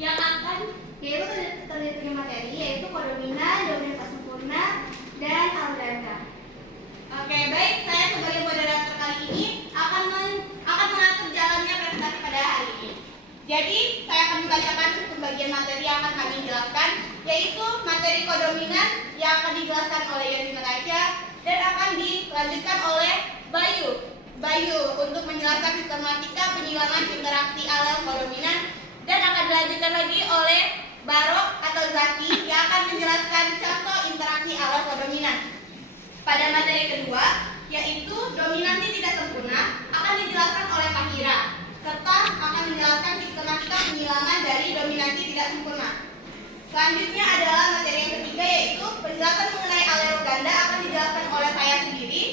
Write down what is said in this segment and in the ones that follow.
yang akan yaitu terdiri dari materi, yaitu kodominan, dominan tak sempurna, dan alganda. Oke, baik. Saya sebagai moderator kali ini akan mengatur jalannya presentasi pada hari ini. Jadi, saya akan membacakan pembagian materi yang akan kami jelaskan, yaitu materi kodominan yang akan dijelaskan oleh Yasmin Tasya dan akan dilanjutkan oleh Bayu untuk menjelaskan sistematika penyilangan interaksi alel kodominan, dan akan dilanjutkan lagi oleh Barok atau Zaki yang akan menjelaskan contoh interaksi alel kodominan. Pada materi kedua, yaitu dominansi tidak sempurna, akan dijelaskan oleh Pak Hira, serta akan menjelaskan sistematika penyilangan dari dominansi tidak sempurna. Selanjutnya adalah materi yang ketiga, yaitu penjelasan mengenai alel ganda akan dijelaskan oleh saya sendiri.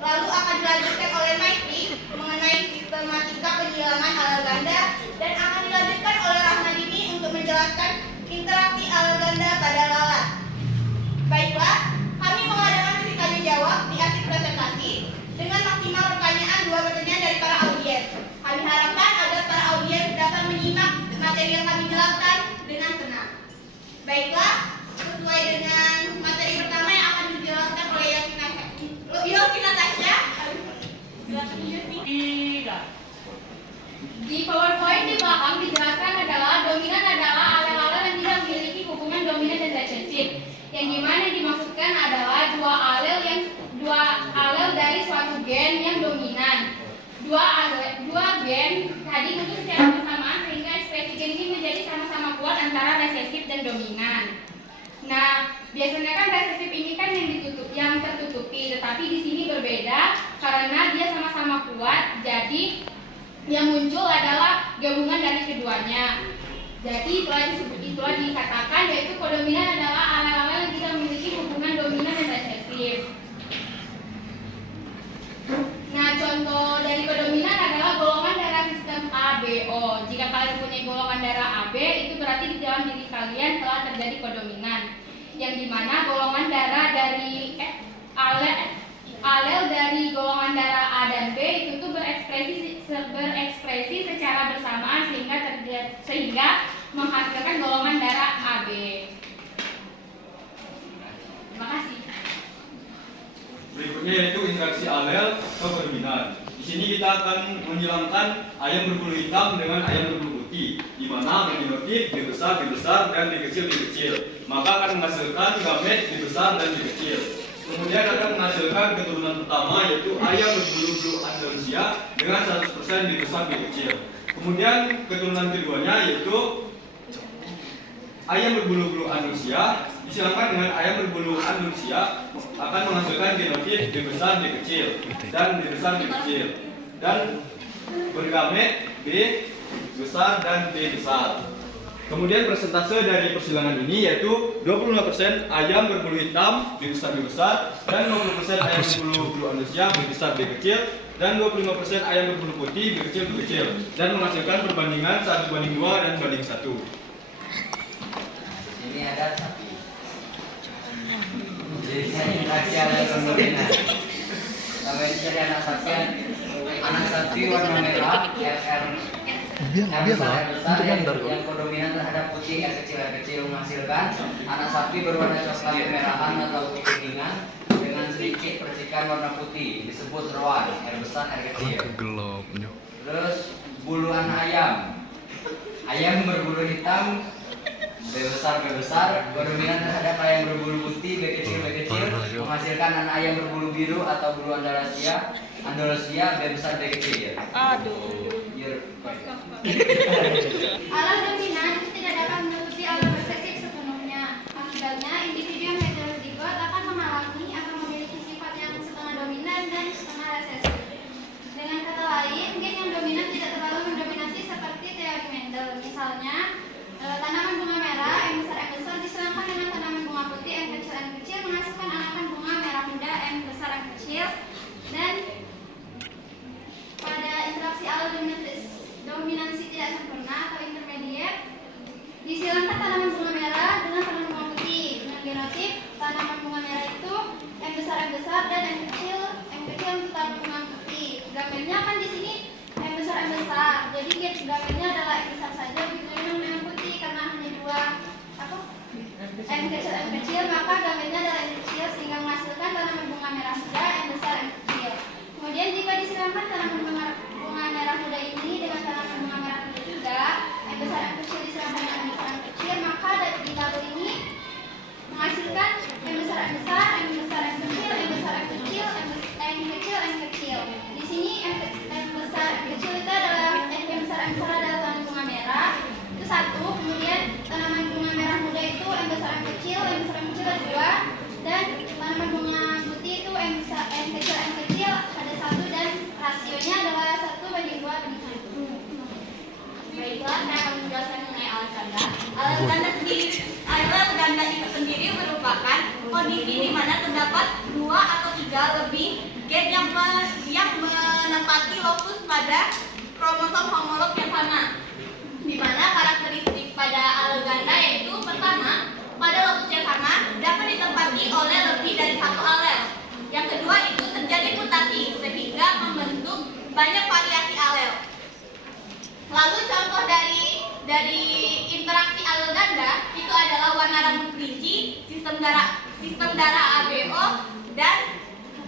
Lalu akan dilanjutkan oleh Maitri mengenai sistematika penyilangan alel ganda, dan akan dilanjutkan oleh Rahmadini untuk menjelaskan interaksi alel ganda pada lalat. Baiklah, kami mengadakan sesi tanya jawab di akhir presentasi dengan maksimal pertanyaan 2 pertanyaan dari para audiens. Kami harapkan agar para audiens dapat menyimak materi yang kami jelaskan dengan tenang. Baiklah, sesuai dengan materi pertama yang akan dijelaskan oleh Yasmin Tasya. Di PowerPoint di belakang dijelaskan adalah dominan adalah alel-alel yang tidak memiliki hubungan dominan dan resesif. Yang dimana dimaksudkan adalah dua alel dari suatu gen yang dominan. Dua gen tadi untuk secara bersamaan sehingga ekspresi gen ini menjadi sama-sama kuat antara resesif dan dominan. Nah, biasanya kan resesif ini kan yang tertutupi, tetapi di sini berbeda karena dia sama-sama kuat. Jadi yang muncul adalah gabungan dari keduanya. Jadi itulah dikatakan yaitu kodominan adalah alel-alel yang tidak memiliki hubungan dominan dan resesif. Nah, contoh dari kodominan adalah golongan darah sistem ABO. Jika kalian punya golongan darah AB, itu berarti di dalam diri kalian telah terjadi kodominan. Yang dimana golongan darah dari alel dari golongan darah A dan B itu tuh berekspresi secara bersamaan sehingga menghasilkan golongan darah AB. Terima kasih. Berikutnya yaitu interaksi alel atau kodominan. Di sini kita akan menghilangkan ayam berbulu hitam dengan ayam berbulu putih, di mana genotyp B besar, dan B kecil. Maka akan menghasilkan gamet B besar dan B kecil. Kemudian akan menghasilkan keturunan pertama yaitu ayam berbulu Andalusia dengan 100% B besar B kecil. Kemudian keturunan keduanya yaitu ayam berbulu Andalusia disilangkan dengan ayam berbulu Andalusia akan menghasilkan genotyp B besar B kecil dan B besar B kecil, dan bergamet B besar dan B besar. Kemudian persentase dari persilangan ini yaitu 25% ayam berbulu hitam B besar dan 20% ayam berbulu Andalusia B besar B kecil, dan 25% ayam berbulu putih B kecil, dan menghasilkan perbandingan 1:2 dan banding 1. Ini ada sapi. Jenisnya interaksi alel kodominan. Sama ini jadi anak sapi warna merah RR besar yang kodominan terhadap putih R kecil menghasilkan anak sapi berwarna coklat kemerahan atau kekuningan dengan sedikit percikan warna putih disebut rawan R besar R kecil. Terus buluan ayam berbulu hitam B besar kodominan terhadap ayam berbulu putih B kecil menghasilkan anak ayam berbulu biru atau bulu Andalusia B besar B kecil. Alel dominan itu tidak dapat menutupi alel resesif sepenuhnya. Akibatnya, individu yang heterozigot akan mengalami atau memiliki sifat yang setengah dominan dan setengah resesif. Dengan kata lain, gen yang dominan tidak terlalu mendominasi seperti teori Mendel. Misalnya, tanaman bunga merah M besar disilangkan dengan tanaman bunga putih M kecil menghasilkan anakan bunga merah muda M besar M kecil. Dan pada interaksi alel dominansi tidak sempurna atau intermediate, disilangkan tanaman bunga merah dengan tanaman bunga putih dengan genotip tanaman bunga merah itu M besar dan M kecil untuk tanaman bunga putih. Gametnya kan di sini M besar, jadi gametnya adalah M besar saja, begitu dengan M putih karena M kecil, maka gametnya adalah M kecil sehingga menghasilkan tanaman bunga merah muda M besar M kecil. Kemudian jika disiramkan tanaman bunga merah muda ini dengan tanaman bunga merah muda juga, M besar M kecil disiramkan dengan M besar M kecil, maka di tabel ini menghasilkan M besar M besar, M besar M kecil, M besar M kecil, M kecil M kecil. Di sini M besar M kecil itu adalah M besar M besar adalah tanaman bunga merah itu satu, kemudian tanaman bunga merah muda itu M besar M kecil ada dua, dan tanaman bunga putih itu M kecil ada satu, dan rasionya adalah 1:2:1. Baiklah, saya akan menjelaskan mengenai alat ganda. Alat ganda itu sendiri merupakan kondisi di mana terdapat 2 atau 3 lebih gen yang menempati lokus pada kromosom homolog yang sama. Di mana karakteristik pada alat ganda yaitu pertama, pada lokus yang sama dapat ditempati oleh lebih dari satu alel. Yang kedua itu terjadi mutasi sehingga membentuk banyak variasi alel. Lalu contoh dari interaksi alel ganda itu adalah warna rambut kelinci, sistem darah ABO, dan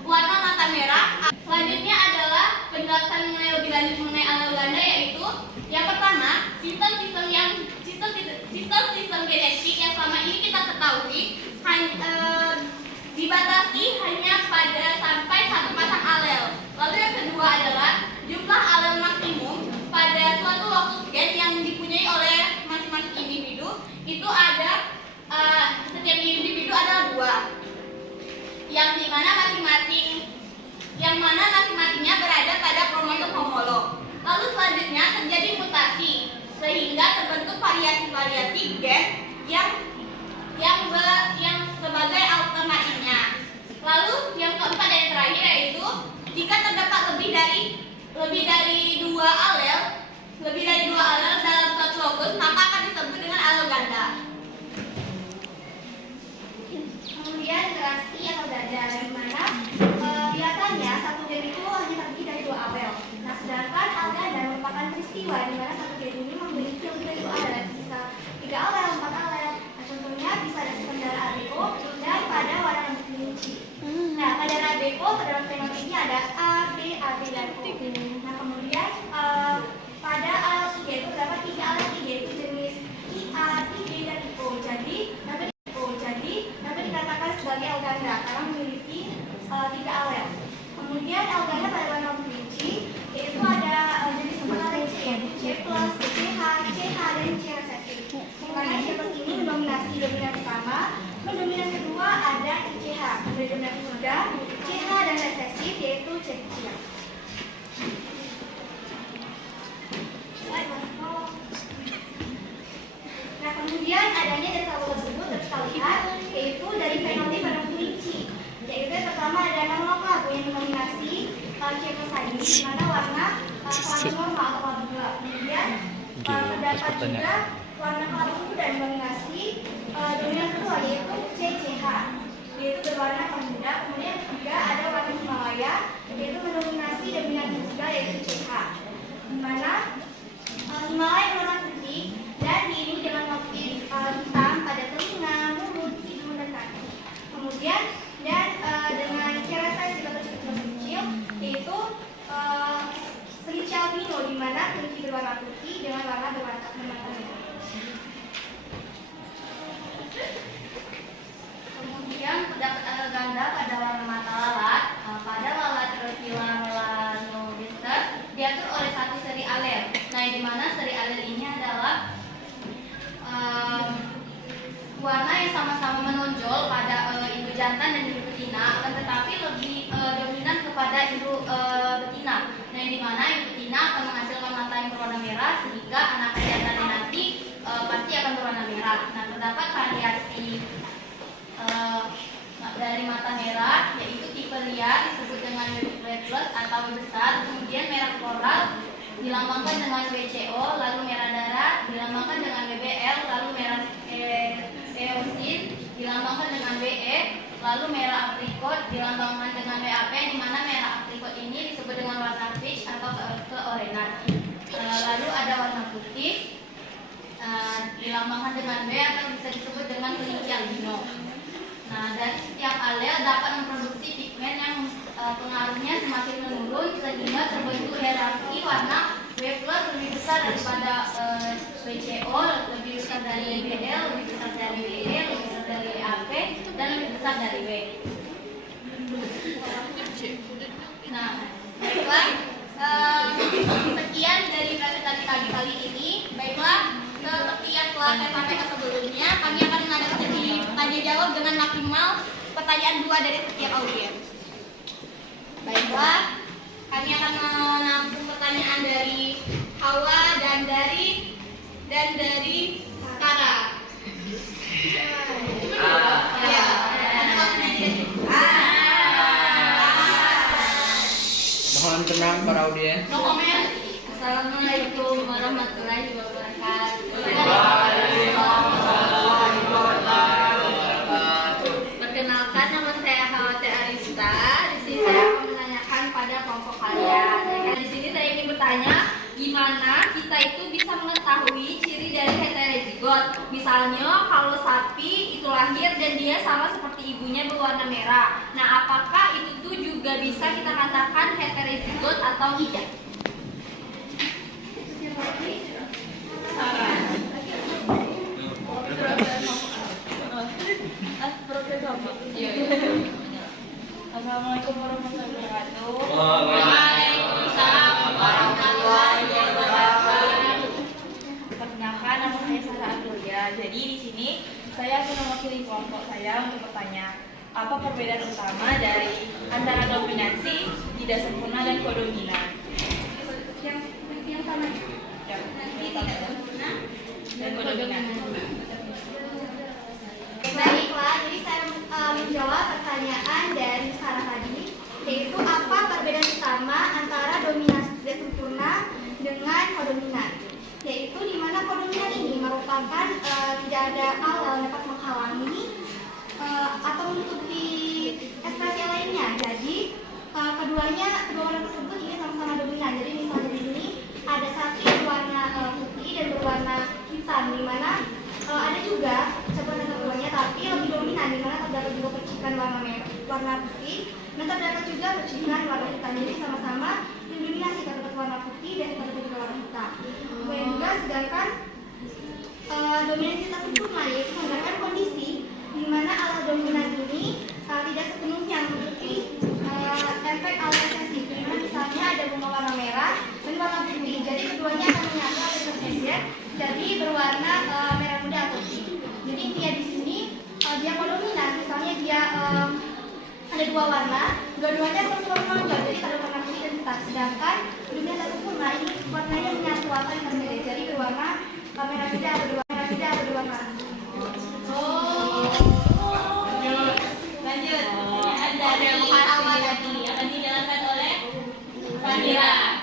warna mata merah. Selanjutnya adalah penjelasan lebih lanjut mengenai alel ganda, yaitu yang pertama, sistem genetik yang selama ini kita ketahui dibatasi hanya pada sampai satu pasang alel. Lalu yang kedua adalah jumlah alel maksimum pada suatu lokus gen yang dipunyai oleh masing-masing individu itu ada setiap individu adalah 2, yang mana masing-masingnya berada pada kromosom homolog. Lalu selanjutnya terjadi mutasi sehingga terbentuk variasi-variasi gen yang sebagai alternatifnya. Lalu yang keempat dan terakhir yaitu jika terdapat lebih dari 2 alel dalam suatu lokus, maka akan disebut dengan alel ganda. Kemudian interaksi atau ganda, di mana biasanya satu gen itu hanya terdiri dari 2 alel. Nah, sedangkan alel ganda merupakan peristiwa di mana satu gen ini memiliki lebih dari 2 alel, bisa 3 alel, 4 alel. Nah, contohnya bisa ada sistem darah ABO dan pada warna rambut kelinci. Nah, pada darah ABO terdapat fenotip ini ada A, B, AB, dan O. Nah, kemudian pada alel IG itu terdapat 3 alel IG itu jenis IA, IB, dan IO. Jadi dapat dikatakan sebagai alel ganda karena memiliki 3 alel. Kemudian alel ganda pada warna rambut kelinci yaitu ada jenis alel C, yaitu C+, CH, CH, dan C resesif. Karena C plus ini mendominasi dominan pertama, dominan kedua ada CH, pada dominan ketiga CH dan resesif yaitu C kecil. Nah, kemudian adanya dari tabel tersebut dapat kita lihat yaitu dari fenotip pada kelinci. Yaitu yang pertama ada nama lokal yang mendominasi C plus tadi, di mana warna kelabu normal atau kelabu gelap. Kemudian terdapat juga warna kelabu muda yang mendominasi dominan kedua yaitu CCH, yaitu berwarna muda. Kemudian yang ketiga ada warna Himalaya yaitu mendominasi dominan ketiga yaitu CH, di mana Himalaya berwarna putih dan diiringi dengan motif hitam pada telinga, mulut, hidung, dan kaki. Kemudian dengan ciri khas atau ciri kecil yaitu kelinci albino, di mana kelinci berwarna putih dengan warna bermata merah. Kemudian terdapat alel ganda pada warna mata lalat. Pada lalat Drophila melanogaster diatur oleh satu seri alel. Nah, di mana seri alel ini adalah warna yang sama-sama menonjol pada induk jantan dan induk betina, akan tetapi lebih dominan kepada induk betina. Nah, di mana induk betina akan menghasilkan mata yang berwarna merah sehingga anak jantannya nanti pasti akan berwarna merah. Nah, terdapat variasi dari mata merah yaitu tipe liar disebut dengan red plus atau besar, kemudian merah koral dilambangkan dengan WCO, lalu merah darah dilambangkan dengan WBL, lalu merah eosin dilambangkan dengan WE, lalu merah aprikot dilambangkan dengan WAP, di mana merah aprikot ini disebut dengan warna peach atau keorenan. Lalu ada warna putih dilambangkan dengan B atau bisa disebut dengan kelinci albino. Nah, dari setiap alel dapat memproduksi pigmen yang pengaruhnya semakin menurun sehingga terbentuk hierarki warna W+ lebih besar daripada WCO, lebih besar dari BL, lebih besar dari WE, lebih besar dari AP, dan lebih besar dari W. Nah, baiklah, sekian dari presentasi kali ini. Baiklah, seperti yang telah saya sampaikan sebelumnya, kami akan mengadakan sesi tanya jawab dengan maksimal pertanyaan 2 dari setiap audiens. Baiklah, kami akan menampung pertanyaan dari Hawa dan dari Sarah. Ya, Mohon tenang para audiens. no comment. Assalamualaikum warahmatullahi wabarakatuh. Perkenalkan, nama saya Hawa T. Arista. Di sini saya akan menanyakan pada kelompok kalian. Di sini saya ingin bertanya, gimana kita itu bisa mengetahui ciri dari heterozigot? Misalnya, kalau sapi itu lahir dan dia sama seperti ibunya berwarna merah. Nah, apakah itu tuh juga bisa kita katakan heterozigot atau tidak? Assalamualaikum warahmatullahi wabarakatuh. Waalaikumsalam warahmatullahi wabarakatuh. Perkenalkan, nama saya Sarah Amelia. Jadi di sini saya akan mewakili kelompok saya untuk bertanya, apa perbedaan utama dari antara dominasi, tidak sempurna, dan kodominan? Yang sama. Dan kodominan. Baiklah, jadi saya menjawab pertanyaan dari Sarah tadi, yaitu apa perbedaan utama antara dominasi tidak sempurna dengan kodominan? Yaitu di mana kodominan ini merupakan tidak ada alel dapat menghalangi atau menutupi ekspresi lainnya. Jadi kedua warna tersebut ini sama-sama dominan. Jadi misalnya di sini ada sapi berwarna putih dan berwarna hitam, di mana ada juga campuran keduanya tapi lebih dominan, di mana terdapat juga percikan warna putih dan terdapat juga percikan warna hitam. Jadi sama-sama mendominasi, terdapat warna putih dan terdapat juga warna hitam. Kemudian juga sedangkan dominasi tak sempurna, yaitu menggambarkan kondisi di mana alel dominan ini tidak sepenuhnya memiliki efek alel resesif. Di mana misalnya ada bunga warna merah dan warna putih, jadi keduanya akan menyatu atau tergeser jadi berwarna merah muda atau pink. Jadi dia di sini dia kodominan, misalnya dia ada dua warna, dua-duanya sama-sama menonjol, jadi ada warna putih dan hitam. Sedangkan dominan tak sempurna ini warnanya menyatu atau tergeser, jadi berwarna merah muda atau berwarna. Lanjut. Ada Hawa tadi akan dijelaskan oleh Fadira.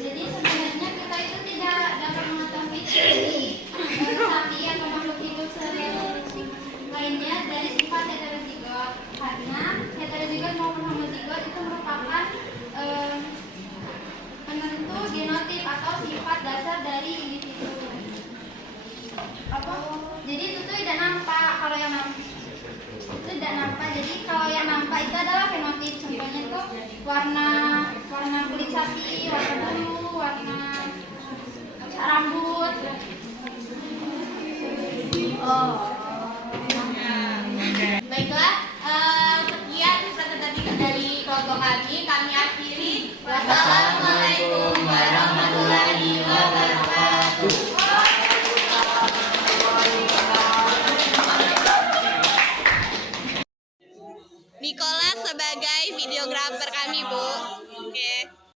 Jadi sebenarnya kita itu tidak dapat mengetahui ciri sapi atau makhluk hidup lainnya dari sifat heterozigot, karena heterozigot maupun homozigot itu merupakan penentu genotip atau sifat dasar dari individu. Jadi itu tuh tidak nampak. Kalau yang itu tidak nampak. Jadi kalau yang nampak itu adalah fenotip. Contohnya itu warna kulit sapi, warna bulu, warna rambut.